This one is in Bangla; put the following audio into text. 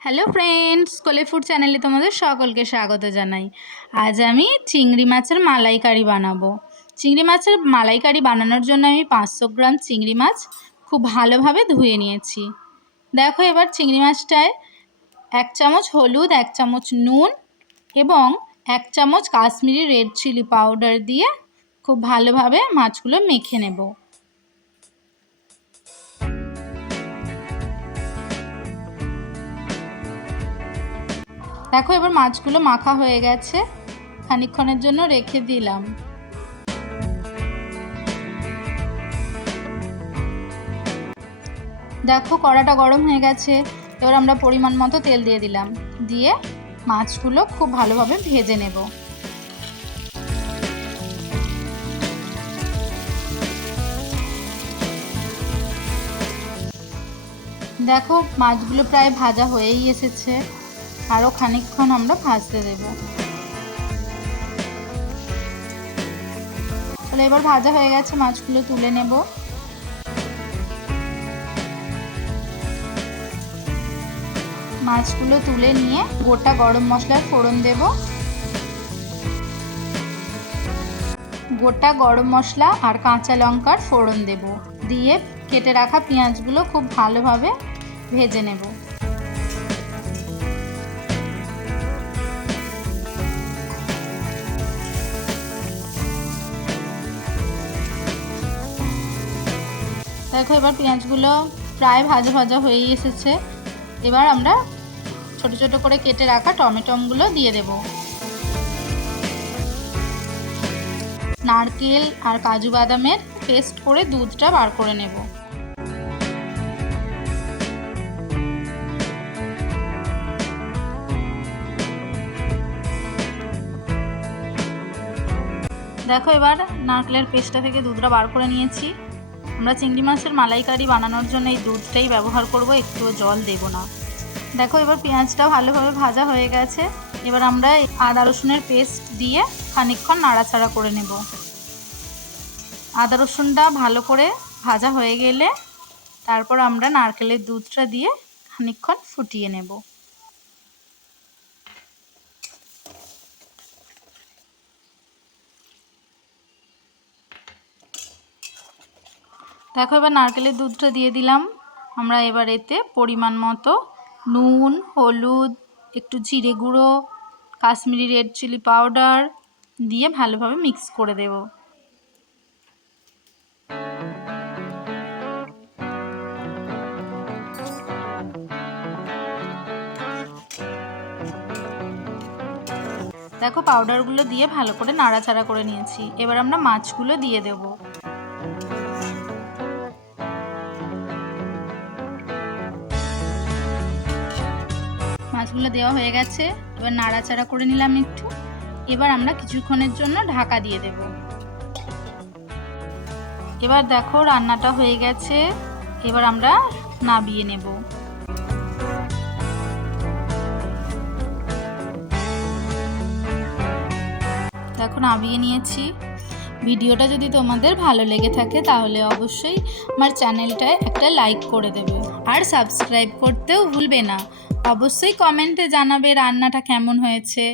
হ্যালো ফ্রেন্ডস, কোলে ফুড চ্যানেলে তোমাদের সকলকে স্বাগত জানাই। আজ আমি চিংড়ি মাছের মালাইকারি বানাবো। চিংড়ি মাছের মালাইকারি বানানোর জন্য আমি 500 গ্রাম চিংড়ি মাছ খুব ভালোভাবে ধুয়ে নিয়েছি। দেখো, এবার চিংড়ি মাছটায় 1 চামচ হলুদ, 1 চামচ নুন এবং 1 চামচ কাশ্মীরি রেড চিলি পাউডার দিয়ে খুব ভালোভাবে মাছগুলো মেখে নেব। দেখো, এবার মাছগুলো মাখা হয়ে গেছে, খানিকক্ষণের জন্য রেখে দিলাম। দেখো, কড়াটা গরম হয়ে গেছে। এবার আমরা পরিমাণ মতো তেল দিয়ে দিলাম, দিয়ে মাছগুলো খুব ভালোভাবে ভেজে নেব। দেখো, মাছগুলো প্রায় ভাজা হয়েই এসেছে, আরও খানিকক্ষণ আমরা ভাজতে দেব। তাহলে এবার ভাজা হয়ে গেছে, মাছগুলো তুলে নেব। মাছগুলো তুলে নিয়ে গোটা গরম মশলার ফোড়ন দেব। গোটা গরম মশলা আর কাঁচা লঙ্কার ফোড়ন দেব, দিয়ে কেটে রাখা পেঁয়াজগুলো খুব ভালোভাবে ভেজে নেব। দেখো, এবার পেঁয়াজগুলো প্রায় ভাজা ভাজা হয়েই এসেছে। এবার আমরা ছোট ছোট করে কেটে রাখা টমেটোগুলো দিয়ে দেব। নারকেল আর কাজু বাদামের পেস্ট করে দুধটা বার করে নেব। দেখো, এবার নারকেলের পেস্টটা থেকে দুধটা বার করে নিয়েছি। আমরা চিংড়ি মাছের মালাইকারি বানানোর জন্য এই দুধটাই ব্যবহার করব, একটুও জল দেব না। দেখো, এবার পেঁয়াজটা ভালোভাবে ভাজা হয়ে গেছে। এবার আমরা আদা রসুনের পেস্ট দিয়ে খানিকক্ষণ নাড়াচাড়া করে নেব। আদা রসুনটা ভালো করে ভাজা হয়ে গেলে তারপর আমরা নারকেলের দুধটা দিয়ে খানিকক্ষণ ফুটিয়ে নেব। দেখো, এবার নারকেলের দুধটা দিয়ে দিলাম। আমরা এবার এতে পরিমাণ মতো নুন, হলুদ, একটু জিরে গুঁড়ো, কাশ্মীরি রেড চিলি পাউডার দিয়ে ভালোভাবে মিক্স করে দেব। দেখো, পাউডারগুলো দিয়ে ভালো করে নাড়াচাড়া করে নিয়েছি। এবার আমরা মাছগুলো দিয়ে দেব। মাছগুলো দেওয়া হয়ে গেছে, এবার নাড়াচাড়া করে নিলাম একটু। এবার আমরা কিছুক্ষণের জন্য ঢাকা দিয়ে দেব। এবার দেখো, রান্নাটা হয়ে গেছে। এবার আমরা নামিয়ে নেব। দেখো, নামিয়ে নিয়েছি। ভিডিওটা যদি তোমাদের ভালো লেগে থাকে তাহলে অবশ্যই আমার চ্যানেলটায় একটা লাইক করে দেবে, আর সাবস্ক্রাইব করতেও ভুলবে না। অবশ্যই কমেন্টে জানাবে রান্নাটা কেমন হয়েছে।